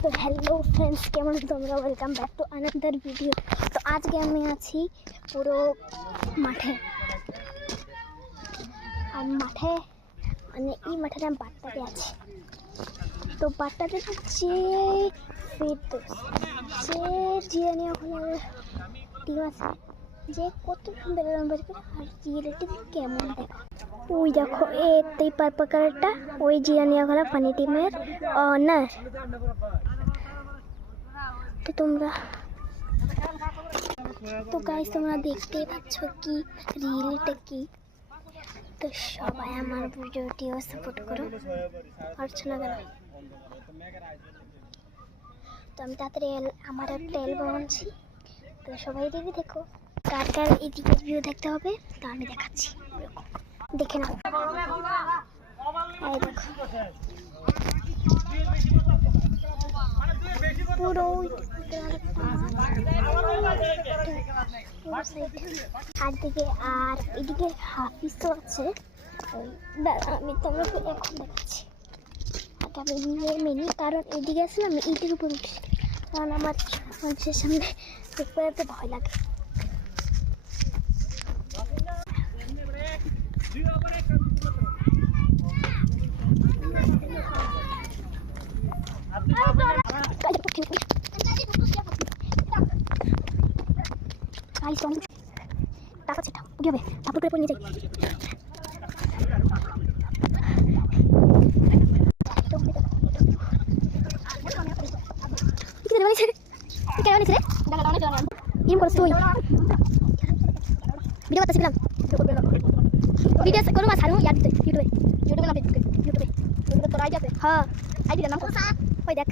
তো hello friends, কেমন তোমরা? Welcome back to another video. তো আজকে আমি আছি পুরো মাঠে মানে এই মাঠে আমি বাট্টাতে আছি। তো বাট্টাতে যে জিরানিয়া টিম আছে, যে কত সুন্দর নম্বর আর জিরাটি কেমন দেখা। ওই দেখো এই পার্পল কালারটা ওই জিরানিয়া খেলা ফানি টিমের অনার। তো তোমরা গাইস তোমরা দেখতেই পাচ্ছ কি রিয়েলিটা কি। তো সবাই আমার ভিডিওটিও সাপোর্ট করো। পারছো না কেন? তো আমি তাড়াতাড়ি আমার একটা অ্যালবাম আনছি, তো সবাই দেখো। কার কার এদিকের ভিউ দেখতে হবে তা আমি দেখাচ্ছি, দেখে নাও। এই দেখো পুরো আর দিকে, আর এদিকে হাফিজ তো আছে। আমি তোমাকে এখন দেখাচ্ছি। আমি মেনি কারণ এদিকে আসলে আমি এইটির উপর উঠছি, কারণ আমার মানুষের সামনে দেখতে যেতে ভয় লাগে। টাকা সেটা কি হবে? সাপোর্ট করে নিয়ে যাই। ভিডিও করতেছিলাম, ভিডিও করবো আর ছাড়বো ইউটিউবে। ইউটিউবে না ফেসবুকে? ইউটিউবে তোর আইডি আছে? হ্যাঁ, আইডিটার নাম ওই দেখ।